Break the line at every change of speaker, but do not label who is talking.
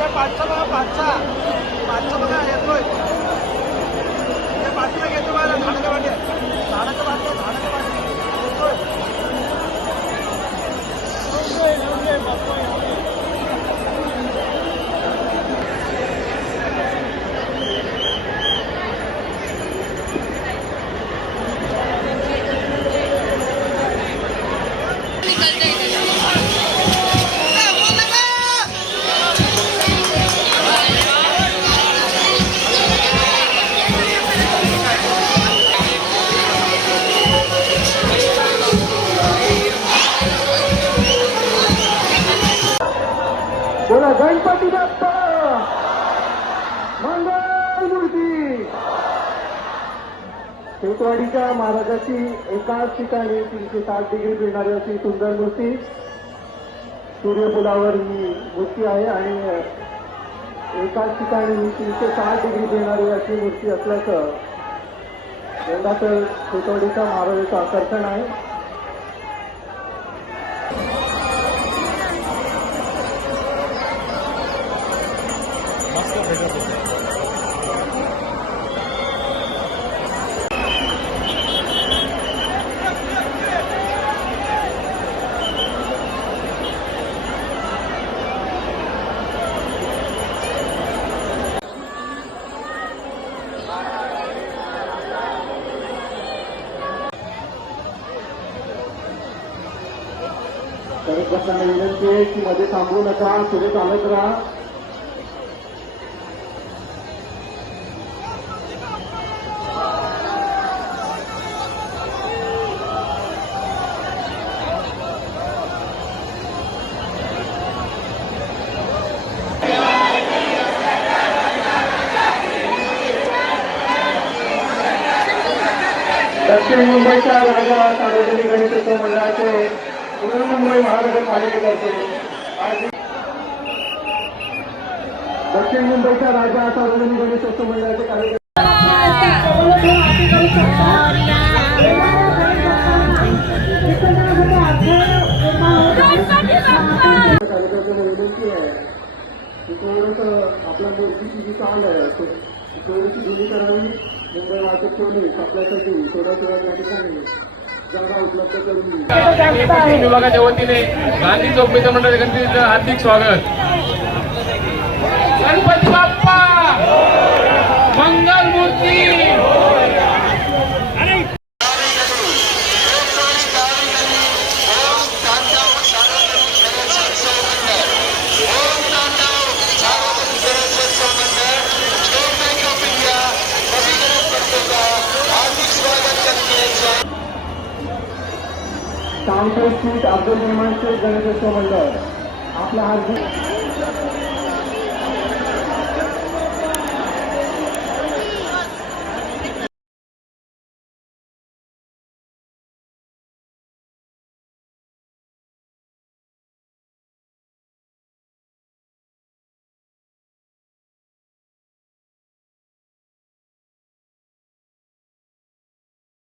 हे पाचचा बघा पाचचा पाचचा बघा येतोय हे पाचचा घेतो बघा झाडाच्या वाट्या झाडाच्या वाट्या झाडाच्या वाट्या येतोय बोला मंगल मूर्ती महाराजाची एकाच ठिकाणी तीनशे सात डिग्री फिरणारी अशी सुंदर मूर्ती. सूर्यफुलावर ही मूर्ती आहे आणि एकाच ठिकाणी ही तीनशे सात डिग्री फिरणारी अशी मूर्ती असल्याचं यंदा तर शेतवाडीच्या महाराजाचं आकर्षण आहे. करत कार्यकर्त्यांना विनंती आहे की मध्ये थांबू नका पुढे चालत राहा. दक्षिण मुंबईच्या राजा सार्वजनिक गणेशोत्सव मंडळाचे बृहन्मुंबई महानगरपालिकेतर्फे आज दक्षिण मुंबईचा राजा सार्वजनिक गणेशोत्सव मंडळाचे कार्यक्रम कार्यकर्त्यांना विनंती आहे की थोडंसं आपल्या मूर्तीची जी चाल आहे तो थोडीशी जुनी करावी. मुंबई वाहतूक पोलीस आपल्यासाठी थोड्या थोड्या ठिकाणी जागा उपलब्ध करून
विभागाच्या वतीने गांधी चौक मित्र मंडळ गणपतीचं हार्दिक स्वागत. गणपती बाप्पा! मंगल मूर्ती!
शांत स्थित अब्दुल रहमान गणेशोत्सव मंडळ. आपला हार्दिक